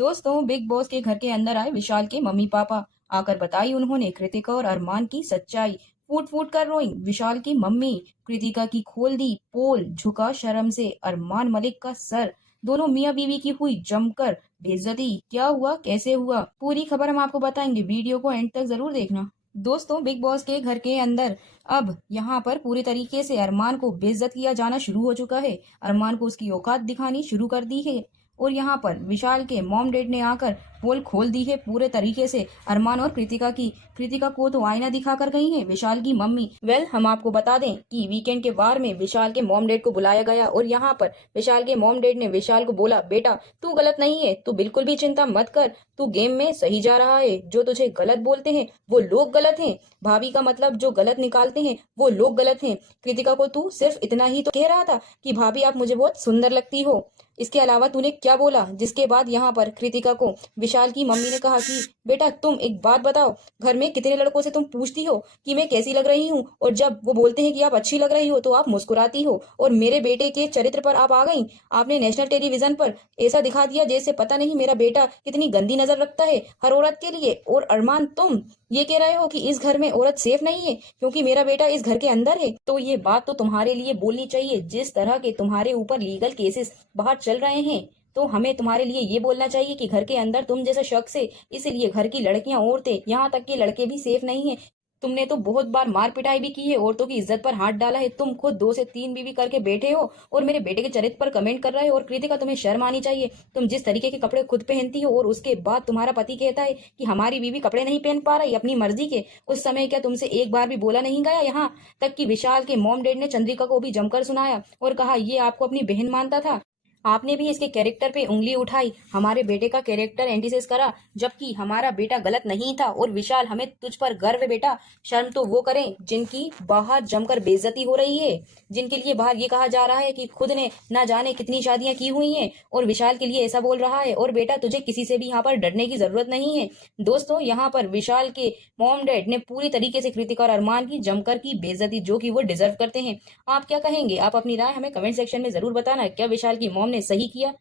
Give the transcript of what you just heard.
दोस्तों, big boss के घर के अंदर आए विशाल के मम्मी पापा। आकर बताई उन्होंने कृतिका और अरमान की सच्चाई। फूट फूट कर रोई विशाल की मम्मी। कृतिका की खोल दी पोल, झुका शर्म से अरमान मलिक का सर। दोनों मियाँ बीवी की हुई जमकर बेइज्जती। क्या हुआ, कैसे हुआ, पूरी खबर हम आपको बताएंगे। वीडियो को एंड तक जरूर देखना। दोस्तों, बिग बॉस के घर के अंदर अब यहाँ पर पूरी तरीके से अरमान को बेइज्जत किया जाना शुरू हो चुका है। अरमान को उसकी औकात दिखानी शुरू कर दी है। और यहाँ पर विशाल के मॉम डैड ने आकर पोल खोल दी है पूरे तरीके से अरमान और कृतिका की। कृतिका को तो आईना दिखाकर गई है विशाल की मम्मी। हम आपको बता दें कि वीकेंड के वार में विशाल के मॉम डैड को बुलाया गया और यहाँ पर विशाल के मॉम डैड ने विशाल को बोला, बेटा तू गलत नहीं है, तू बिल्कुल भी चिंता मत कर, तू गेम में सही जा रहा है। जो तुझे गलत बोलते हैं वो लोग गलत हैं। भाभी का मतलब जो गलत निकालते हैं वो लोग गलत हैं। कृतिका को तू सिर्फ इतना ही तो कह रहा था कि भाभी आप मुझे बहुत सुंदर लगती हो। इसके अलावा तूने क्या बोला? जिसके बाद यहाँ पर कृतिका को विशाल की मम्मी ने कहा कि बेटा तुम एक बात बताओ, घर में कितने लड़कों से तुम पूछती हो कि मैं कैसी लग रही हूँ, और जब वो बोलते हैं कि आप अच्छी लग रही हो तो आप मुस्कुराती हो। और मेरे बेटे के चरित्र पर आप आ गई। आपने नेशनल टेलीविजन पर ऐसा दिखा दिया जैसे पता नहीं मेरा बेटा कितनी गंदी नजर रखता है हर औरत के लिए। और अरमान, तुम ये कह रहे हो कि इस घर में औरत सेफ नहीं है क्योंकि मेरा बेटा इस घर के अंदर है। तो ये बात तो तुम्हारे लिए बोलनी चाहिए। जिस तरह के तुम्हारे ऊपर लीगल केसेस बाहर चल रहे हैं, तो हमें तुम्हारे लिए ये बोलना चाहिए कि घर के अंदर तुम जैसा शख्स है, इसलिए घर की लड़कियां, औरतें, यहाँ तक कि लड़के भी सेफ नहीं है। तुमने तो बहुत बार मार पिटाई भी की है, औरतों की इज्जत पर हाथ डाला है। तुम खुद 2 से 3 बीवी करके बैठे हो और मेरे बेटे के चरित्र पर कमेंट कर रहे हो। और कृतिका, तुम्हें शर्म आनी चाहिए। तुम जिस तरीके के कपड़े खुद पहनती हो और उसके बाद तुम्हारा पति कहता है कि हमारी बीवी कपड़े नहीं पहन पा रही अपनी मर्जी के, उस समय क्या तुमसे एक बार भी बोला नहीं गया? यहाँ तक कि विशाल के मॉम डैड ने चंद्रिका को भी जमकर सुनाया और कहा ये आपको अपनी बहन मानता था। आपने भी इसके कैरेक्टर पे उंगली उठाई, हमारे बेटे का कैरेक्टर एंटीसेस करा, जबकि हमारा बेटा गलत नहीं था। और विशाल, हमें तुझ पर गर्व है बेटा। शर्म तो वो करें जिनकी बाहर जमकर बेइज्जती हो रही है, जिनके लिए बाहर ये कहा जा रहा है कि खुद ने ना जाने कितनी शादियां की हुई हैं और विशाल के लिए ऐसा बोल रहा है। और बेटा, तुझे किसी से भी यहाँ पर डरने की जरूरत नहीं है। दोस्तों, यहाँ पर विशाल के मॉम डैड ने पूरी तरीके से कृतिका और अरमान की जमकर की बेइज्जती, जो कि वो डिजर्व करते हैं। आप क्या कहेंगे? आप अपनी राय हमें कमेंट सेक्शन में जरूर बताना। क्या विशाल की मॉम ने सही किया?